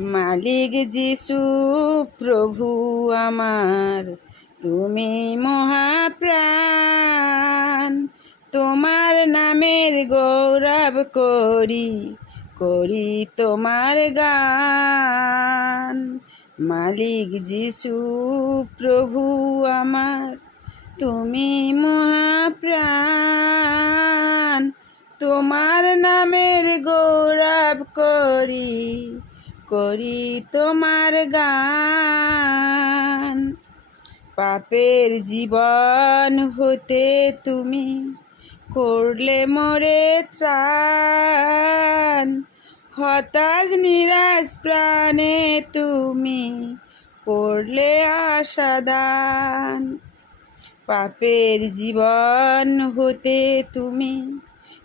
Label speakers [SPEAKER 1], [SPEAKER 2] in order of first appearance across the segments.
[SPEAKER 1] মালিক যিশু প্রভু আমার, তুমি মহাপ্রাণ। তোমার নামের গৌরব করি করি তোমার গান। মালিক যিশু প্রভু আমার, তুমি মহাপ্রাণ। তোমার নামের গৌরব করি করি তোমার গান। পাপের জীবন হতে তুমি করলে মোরে ত্রাণ। হতাশ, নিরাশ প্রাণে তুমি করলে আশাদান পাপের জীবন হতে তুমি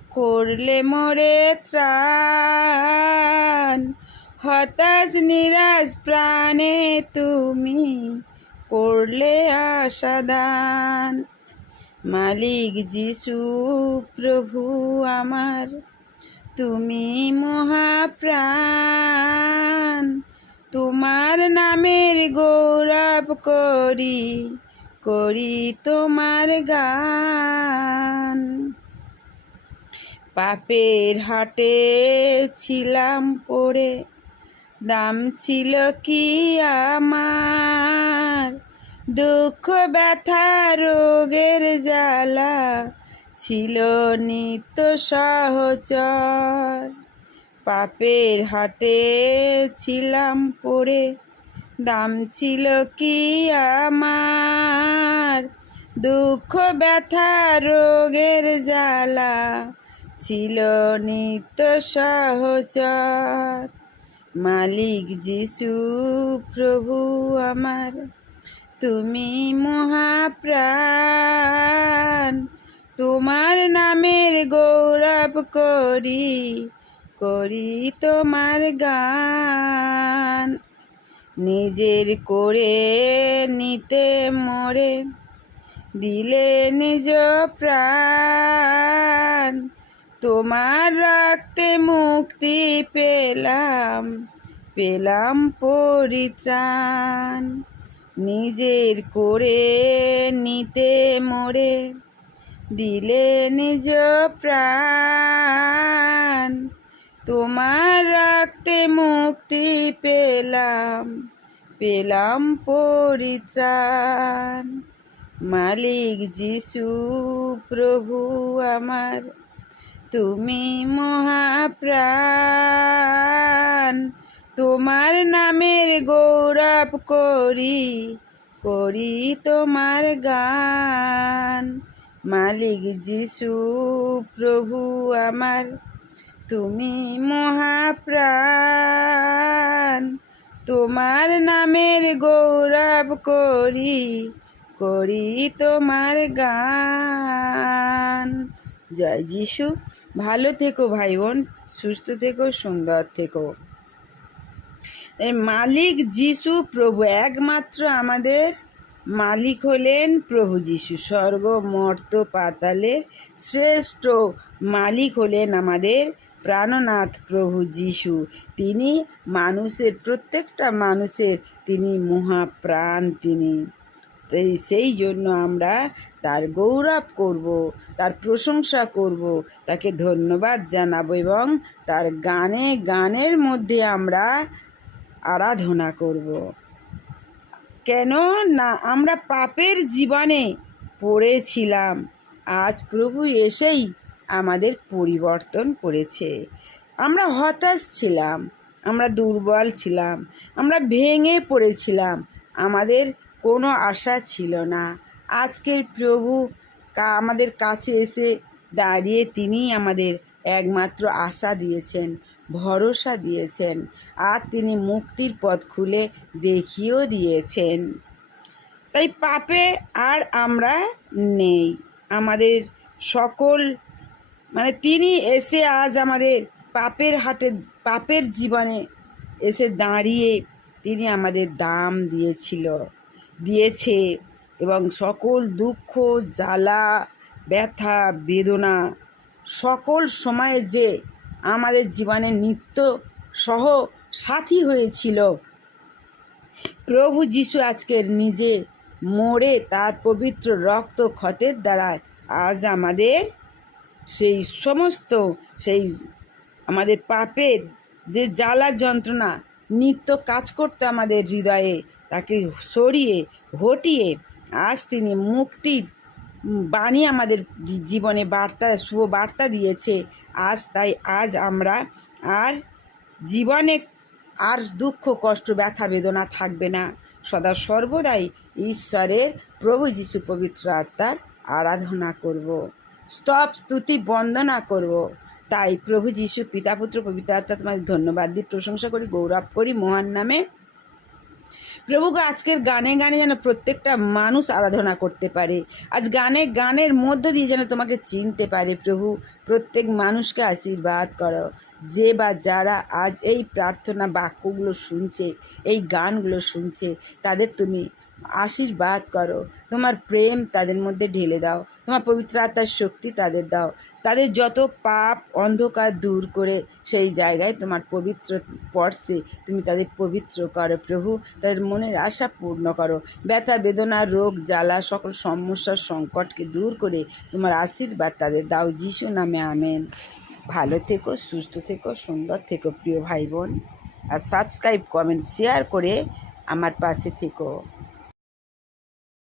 [SPEAKER 1] করলে মোরে ত্রাণ। হতাশ, নিরাশ প্রাণে তুমি করলে আশাদান। মালিক যিশু প্রভু আমার, তুমি মহাপ্রাণ। তোমার নামের গৌরব করি করি তোমার গান। পাপের হাটে ছিলাম পড়ে দাম ছিল কি আমার? দুঃখ, ব্যথা, রোগের জ্বালা ছিল নিত্য সহচর। পাপের হাটে ছিলাম পড়ে, দাম ছিল কি আমার? দুঃখ, ব্যথা, রোগের জ্বালা ছিল নিত্য সহচর। মালিক যিশু প্রভু আমার, তুমি মহাপ্রাণ। তোমার নামের গৌরব করি করি তোমার গান। নিজের করে নিতে মরে, দিলে নিজ প্রাণ। তোমার রক্তে মুক্তি পেলাম পেলাম পরিত্রাণ। নিজের করে নিতে মরে দিলে নিজ প্রাণ। তোমার রক্তে মুক্তি পেলাম পেলাম পরিত্রাণ। মালিক যিশু প্রভু আমার তুমি মহাপ্রাণ, তোমার নামের গৌরব করি করি তোমার গান। মালিক যিশু প্রভু আমার, তুমি মহাপ্রাণ, তোমার নামের গৌরব করি করি তোমার গান। জয় যিশু। ভালো থেকো ভাই বোন সুস্থ থেকো, সুন্দর থেকো। মালিক যিশু প্রভু, একমাত্র আমাদের মালিক হলেন প্রভু যিশু। স্বর্গ, মর্ত, পাতালে শ্রেষ্ঠ মালিক হলেন আমাদের প্রাণনাথ প্রভু যিশু। তিনি মানুষের, প্রত্যেকটা মানুষের তিনি মহাপ্রাণ তিনি। সেই জন্য আমরা তার গৌরব করব, তার প্রশংসা করব, তাকে ধন্যবাদ জানাব এবং তার গানে গানের মধ্যে আমরা আরাধনা করব। কেন না আমরা পাপের জীবনে পড়েছিলাম, আজ প্রভু এসেই আমাদের পরিবর্তন করেছে। আমরা হতাশ ছিলাম, আমরা দুর্বল ছিলাম, আমরা ভেঙে পড়েছিলাম, আমাদের কোনো আশা ছিল না। আজকের প্রভু আমাদের কাছে এসে দাঁড়িয়ে তিনি আমাদের একমাত্র আশা দিয়েছেন, ভরসা দিয়েছেন, আর তিনি মুক্তির পথ খুলে দেখিয়েও দিয়েছেন। তাই পাপে আর আমরা নেই। আমাদের সকল মানে তিনি এসে আজ আমাদের পাপের হাটে পাপের জীবনে এসে দাঁড়িয়ে তিনি আমাদের দাম দিয়েছিল। দিয়েছে এবং সকল দুঃখ, জ্বালা, ব্যথা, বেদনা সকল সময়ে যে আমাদের জীবনে নিত্য সহ সাথী হয়েছিল। প্রভু যিশু আজকের নিজে মরে তার পবিত্র রক্ত ক্ষতের দ্বারা আজ আমাদের সেই সমস্ত, সেই আমাদের পাপের যে জ্বালা যন্ত্রণা নিত্য কাজ করতে আমাদের হৃদয়ে তাকে সরিয়ে হটিয়ে আজ তিনি মুক্তির বাণী আমাদের জীবনে বার্তা, শুভ বার্তা দিয়েছে। আজ তাই, আজ আমরা আর জীবনে আর দুঃখ, কষ্ট, ব্যথা, বেদনা থাকবে না। সদা সর্বদাই ঈশ্বরের প্রভু যিশু পবিত্র আত্মার আরাধনা করব। স্তব স্তুতি, বন্দনা করব। তাই প্রভু যিশু পিতা পুত্র পবিত্র আত্মা, তোমাদের ধন্যবাদ। দিই প্রশংসা করি, গৌরব করি, মহান নামে প্রভুকে আজকের গানে গানে যেন প্রত্যেকটা মানুষ আরাধনা করতে পারে। আজ গানে গানের মধ্য দিয়ে যেন তোমাকে চিনতে পারে, প্রভু। প্রত্যেক মানুষকে আশীর্বাদ করো। যে বা যারা আজ এই প্রার্থনা বাক্যগুলো শুনছে, এই গানগুলো শুনছে, তাদের তুমি আশীর্বাদ করো। তোমার প্রেম তাদের মধ্যে ঢেলে দাও। তোমার পবিত্র আত্মার শক্তি তাদের দাও। তাদের যত পাপ অন্ধকার দূর করে সেই জায়গায় তোমার পবিত্র স্পর্শে তুমি তাদের পবিত্র করো প্রভু। তাদের মনের আশা পূর্ণ করো। ব্যথা, বেদনা, রোগ, জ্বালা সকল সমস্যার সংকটকে দূর করে তোমার আশীর্বাদ তাদের দাও। যিশু নামে আমেন। ভালো থেকো, সুস্থ থেকো, সুন্দর থেকো, প্রিয় ভাই বোন। আর সাবস্ক্রাইব, কমেন্ট, শেয়ার করে আমার পাশে থেকো।